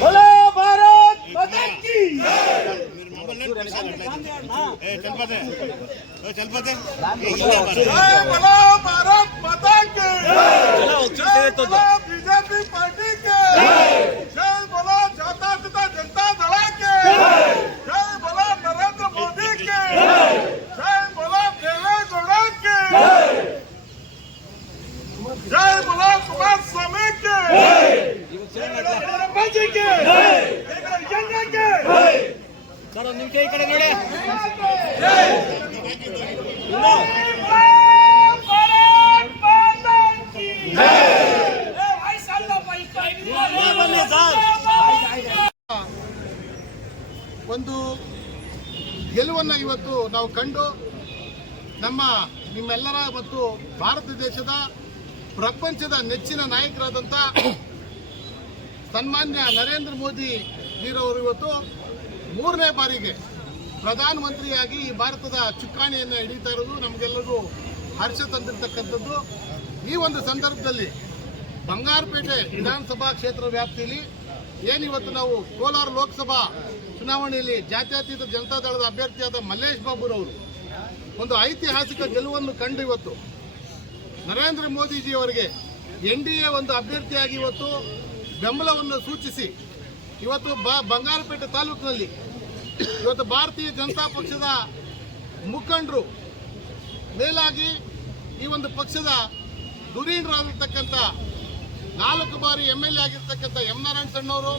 बोलो भारत माता की चल पाते बोलो भारत माता की बीजेपी पार्टी के जय बोलो जनता दल के जय बोलो नरेंद्र मोदी के जय बोलो देवेगौड़ा के जय बोलो कुमार स्वामी के सर ಒಂದು ನಿಮಿಷ ಈ ಕಡೆ ನೋಡಿ ಒಂದು ಗೆಲುವನ್ನು ಇವತ್ತು ನಾವು ಕಂಡು ನಿಮ್ಮೆಲ್ಲರ ಮತ್ತು ಭಾರತ ದೇಶದ ಪ್ರಪಂಚದ ನೆಚ್ಚಿನ ನಾಯಕರಾದಂಥ ಸನ್ಮಾನ್ಯ ನರೇಂದ್ರ ಮೋದಿ ಜೀರವರು ಇವತ್ತು 3ನೇ ಬಾರಿಗೆ ಪ್ರಧಾನಮಂತ್ರಿಯಾಗಿ ಈ ಭಾರತದ ಚುಕ್ಕಾಣಿಯನ್ನು ಹಿಡಿತಾ ಇರೋದು ನಮಗೆಲ್ಲರಿಗೂ ಹರ್ಷ ತಂದಿರತಕ್ಕಂಥದ್ದು. ಈ ಒಂದು ಸಂದರ್ಭದಲ್ಲಿ ಬಂಗಾರಪೇಟೆ ವಿಧಾನಸಭಾ ಕ್ಷೇತ್ರ ವ್ಯಾಪ್ತಿಯಲ್ಲಿ ಏನಿವತ್ತು ನಾವು ಕೋಲಾರ ಲೋಕಸಭಾ ಚುನಾವಣೆಯಲ್ಲಿ ಜಾತ್ಯತೀತ ಜನತಾದಳದ ಅಭ್ಯರ್ಥಿಯಾದ ಮಲ್ಲೇಶ್ ಬಾಬುರವರು ಒಂದು ಐತಿಹಾಸಿಕ ಗೆಲುವನ್ನು ಕಂಡು ಇವತ್ತು ನರೇಂದ್ರ ಮೋದಿಜಿಯವರಿಗೆ NDA ಒಂದು ಅಭ್ಯರ್ಥಿಯಾಗಿ ಇವತ್ತು ಬೆಂಬಲವನ್ನು ಸೂಚಿಸಿ ಇವತ್ತು ಬಂಗಾರಪೇಟೆ ತಾಲೂಕಿನಲ್ಲಿ ಇವತ್ತು ಭಾರತೀಯ ಜನತಾ ಪಕ್ಷದ ಮುಖಂಡರು ಮೇಲಾಗಿ ಈ ಒಂದು ಪಕ್ಷದ ಧುರೀಣರಾಗಿರ್ತಕ್ಕಂಥ 4 ಬಾರಿ MLA ಆಗಿರ್ತಕ್ಕಂಥ ಎಂ ನಾರಾಯಣ ಸಣ್ಣವರು,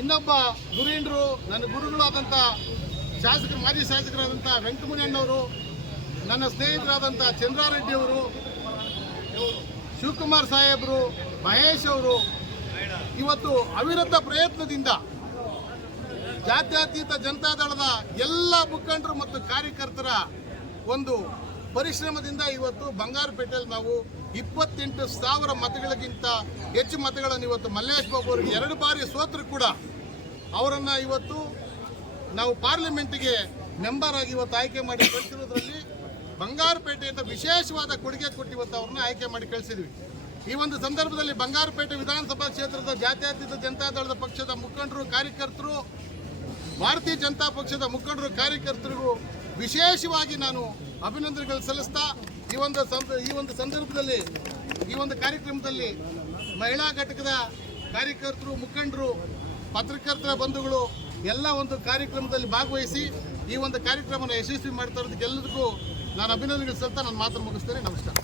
ಇನ್ನೊಬ್ಬ ಧುರೀಣರು ನನ್ನ ಗುರುಗಳಾದಂಥ ಮಾಜಿ ಶಾಸಕರಾದಂಥ ವೆಂಕಟಮುನಿಯಣ್ಣವರು, ನನ್ನ ಸ್ನೇಹಿತರಾದಂಥ ಚಂದ್ರಾರೆಡ್ಡಿ ಅವರು, ಶಿವಕುಮಾರ್ ಸಾಹೇಬರು, ಮಹೇಶ್ ಅವರು ಇವತ್ತು ಅವಿರತ ಪ್ರಯತ್ನದಿಂದ ಜಾತ್ಯತೀತ ಜನತಾದಳದ ಎಲ್ಲ ಮುಖಂಡರು ಮತ್ತು ಕಾರ್ಯಕರ್ತರ ಒಂದು ಪರಿಶ್ರಮದಿಂದ ಇವತ್ತು ಬಂಗಾರಪೇಟೆಯಲ್ಲಿ ನಾವು 28,000 ಮತಗಳಿಗಿಂತ ಹೆಚ್ಚು ಮತಗಳನ್ನು ಇವತ್ತು ಮಲ್ಲೇಶ್ ಬಾಬು ಅವರಿಗೆ 2 ಬಾರಿ ಸೋತರು ಕೂಡ ಅವರನ್ನು ಇವತ್ತು ನಾವು ಪಾರ್ಲಿಮೆಂಟ್ಗೆ ಮೆಂಬರ್ ಆಗಿ ಇವತ್ತು ಆಯ್ಕೆ ಮಾಡಿ ಕಳಿಸಿರೋದ್ರಲ್ಲಿ ಬಂಗಾರಪೇಟೆಯಿಂದ ವಿಶೇಷವಾದ ಕೊಡುಗೆ ಕೊಟ್ಟು ಇವತ್ತು ಅವ್ರನ್ನ ಆಯ್ಕೆ ಮಾಡಿ ಕಳಿಸಿದ್ವಿ. ಈ ಒಂದು ಸಂದರ್ಭದಲ್ಲಿ ಬಂಗಾರಪೇಟೆ ವಿಧಾನಸಭಾ ಕ್ಷೇತ್ರದ ಜಾತ್ಯತೀತ ಜನತಾದಳದ ಪಕ್ಷದ ಮುಖಂಡರು, ಕಾರ್ಯಕರ್ತರು, ಭಾರತೀಯ ಜನತಾ ಪಕ್ಷದ ಮುಖಂಡರು, ಕಾರ್ಯಕರ್ತರಿಗೂ ವಿಶೇಷವಾಗಿ ನಾನು ಅಭಿನಂದನೆಗಳು ಸಲ್ಲಿಸ್ತಾ ಈ ಒಂದು ಸಂದರ್ಭದಲ್ಲಿ ಈ ಒಂದು ಕಾರ್ಯಕ್ರಮದಲ್ಲಿ ಮಹಿಳಾ ಘಟಕದ ಕಾರ್ಯಕರ್ತರು, ಮುಖಂಡರು, ಪತ್ರಕರ್ತರ ಬಂಧುಗಳು ಎಲ್ಲ ಒಂದು ಕಾರ್ಯಕ್ರಮದಲ್ಲಿ ಭಾಗವಹಿಸಿ ಈ ಒಂದು ಕಾರ್ಯಕ್ರಮವನ್ನು ಯಶಸ್ವಿ ಮಾಡ್ತಾ ಇರೋದಕ್ಕೆ ಎಲ್ಲರಿಗೂ ನಾನು ಅಭಿನಂದನೆಗಳು ಸಲ್ಲಿಸ್ತಾ ನನ್ನ ಮಾತನ್ನು ಮುಗಿಸ್ತೇನೆ. ನಮಸ್ಕಾರ.